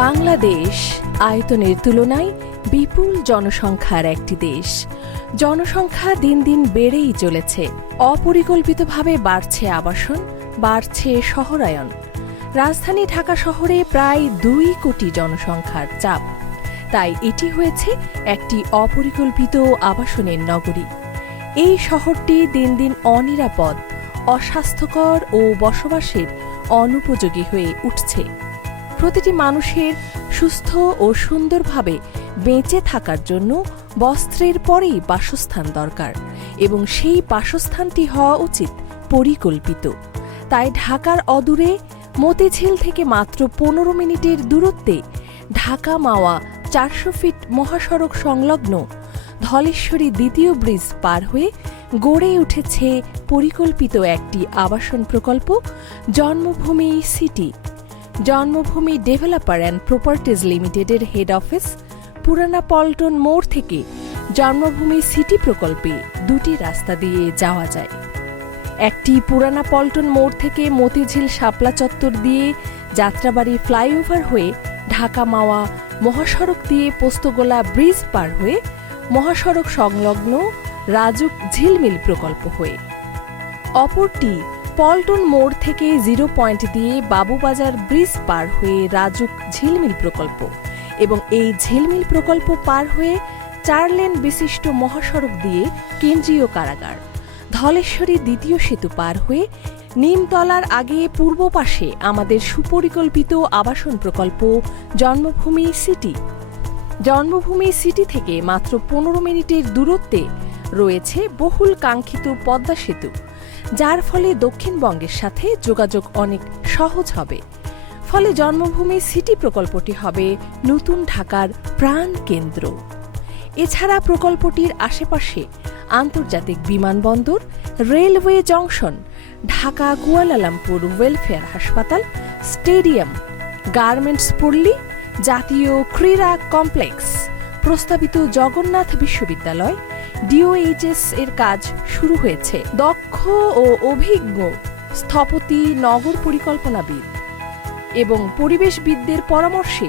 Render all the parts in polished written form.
বাংলাদেশ আয়তনের তুলনায় বিপুল জনসংখ্যার একটি দেশ। জনসংখ্যা দিন দিন বেড়েই চলেছে। অপরিকল্পিতভাবে বাড়ছে আবাসন, বাড়ছে শহরায়ন। রাজধানী ঢাকা শহরে প্রায় ২ কোটি জনসংখ্যার চাপ। তাই এটি হয়েছে একটি অপরিকল্পিত আবাসনের নগরী। এই শহরটি দিন দিন অনিরাপদ, অস্বাস্থ্যকর ও বসবাসের অনুপযোগী হয়ে উঠছে। প্রতিটি মানুষের সুস্থ ও সুন্দরভাবে বেঁচে থাকার জন্য বস্ত্রের পরেই বাসস্থান দরকার এবং সেই বাসস্থানটি হওয়া উচিত পরিকল্পিত। তাই ঢাকার অদূরে মতিঝিল থেকে মাত্র ১৫ মিনিটের দূরত্বে ঢাকা মাওয়া ৪০০ ফিট মহাসড়ক সংলগ্ন ধলেশ্বরী দ্বিতীয় ব্রিজ পার হয়ে গড়ে উঠেছে পরিকল্পিত একটি আবাসন প্রকল্প জন্মভূমি সিটি। জন্মভূমি ডেভেলপার অ্যান্ড প্রপার্টিজ লিমিটেডের হেড অফিস পুরানা পল্টন মোড় থেকে জন্মভূমি সিটি প্রকল্পে ২টি রাস্তা দিয়ে যাওয়া যায়। একটি পুরানা পল্টন মোড় থেকে মতিঝিল শাপলা চত্বর দিয়ে যাত্রাবাড়ি ফ্লাইওভার হয়ে ঢাকা মাওয়া মহাসড়ক দিয়ে পোস্তগোলা ব্রিজ পার হয়ে মহাসড়ক সংলগ্ন রাজুক ঝিলমিল প্রকল্প হয়ে। অপরটি পল্টন মোড় থেকে 0 পয়েন্ট দিয়ে বাবুবাজার ব্রিজ পার হয়ে রাজুক ঝিলমিল প্রকল্প এবং এই ঝিলমিল প্রকল্প পার হয়ে ৪ লেন বিশিষ্ট মহাসড়ক দিয়ে কেন্দ্রীয় কারাগার, ধলেশ্বরী দ্বিতীয় সেতু পার হয়ে নিমতলার আগে পূর্ব পাশে আমাদের সুপরিকল্পিত আবাসন প্রকল্প জন্মভূমি সিটি। জন্মভূমি সিটি থেকে মাত্র ১৫ মিনিটের দূরত্বে রয়েছে বহুল কাঙ্ক্ষিত পদ্মা সেতু, যার ফলে দক্ষিণবঙ্গের সাথে যোগাযোগ অনেক সহজ হবে। ফলে জন্মভূমি সিটি প্রকল্পটি হবে নতুন ঢাকার প্রাণ কেন্দ্র। এছাড়া প্রকল্পটির আশেপাশে আন্তর্জাতিক বিমানবন্দর, railway junction, Dhaka Kuala Lumpur welfare হাসপাতাল, স্টেডিয়াম, গার্মেন্টস পল্লী, জাতীয় ক্রীড়া কমপ্লেক্স, প্রস্তাবিত জগন্নাথ বিশ্ববিদ্যালয়, ডিওএইচএস এর কাজ শুরু হয়েছে। দক্ষ ও অভিজ্ঞ স্থপতি, নগর পরিকল্পনাবিদ এবং পরিবেশবিদদের পরামর্শে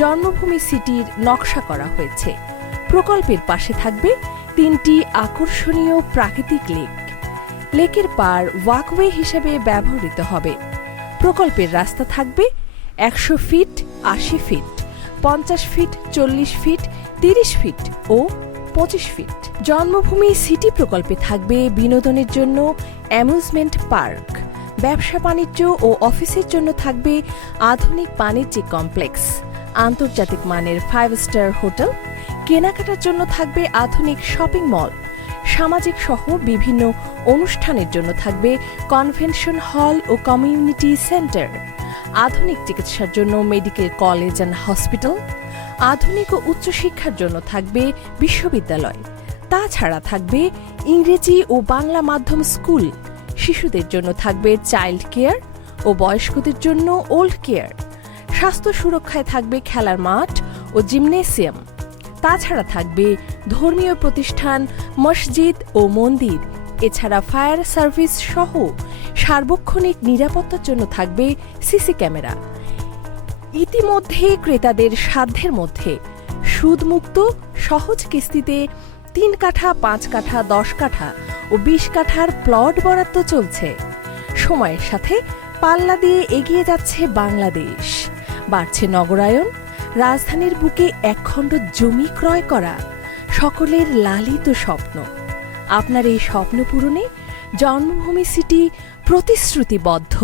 জন্মভূমি সিটির নকশা করা হয়েছে। প্রকল্পের পাশে থাকবে 3টি আকর্ষণীয় প্রাকৃতিক লেক। লেকের পার ওয়াকওয়ে হিসেবে ব্যবহৃত হবে। প্রকল্পের রাস্তা থাকবে ১০০ feet, ৮০ feet, ৫০ feet, ৪০ feet, ৩০ feet ও ২৫ ফিট। জন্মভূমি সিটি প্রকল্পে থাকবে বিনোদনের জন্য অ্যামিউজমেন্ট পার্ক, ব্যবসা বাণিজ্য ও অফিসের জন্য থাকবে আধুনিক বাণিজ্যিক কমপ্লেক্স, আন্তর্জাতিক মানের 5 স্টার হোটেল, কেনাকাটার জন্য থাকবে আধুনিক শপিং মল, সামাজিক সহ বিভিন্ন অনুষ্ঠানের জন্য থাকবে কনভেনশন হল ও কমিউনিটি সেন্টার, আধুনিক চিকিৎসার জন্য মেডিকেল কলেজ অ্যান্ড হসপিটাল, আধুনিক ও উচ্চশিক্ষার জন্য থাকবে বিশ্ববিদ্যালয়। তাছাড়া থাকবে ইংরেজি ও বাংলা মাধ্যম স্কুল, শিশুদের জন্য থাকবে চাইল্ড কেয়ার ও বয়স্কদের জন্য ওল্ড কেয়ার। স্বাস্থ্য সুরক্ষায় থাকবে খেলার মাঠ ও জিমনেসিয়াম। তাছাড়া থাকবে ধর্মীয় প্রতিষ্ঠান, মসজিদ ও মন্দির। এছাড়া ফায়ার সার্ভিস সহ সার্বক্ষণিক নিরাপত্তার জন্য থাকবে সিসি ক্যামেরা। ইতিমধ্যে ক্রেতাদের সাধ্যের মধ্যে সুদমুক্ত সহজ কিস্তিতে ৩ কাঠা, ৫ কাঠা, ১০ কাঠা ও ২০ কাঠার প্লট বরাদ্দ চলছে। সময়ের সাথে পাল্লা দিয়ে এগিয়ে যাচ্ছে বাংলাদেশ। বাড়ছে নগরায়ন। রাজধানীর বুকে একখণ্ড জমি ক্রয় করা সকলের লালিত স্বপ্ন। আপনার এই স্বপ্ন পূরণে জন্মভূমি সিটি প্রতিশ্রুতিবদ্ধ।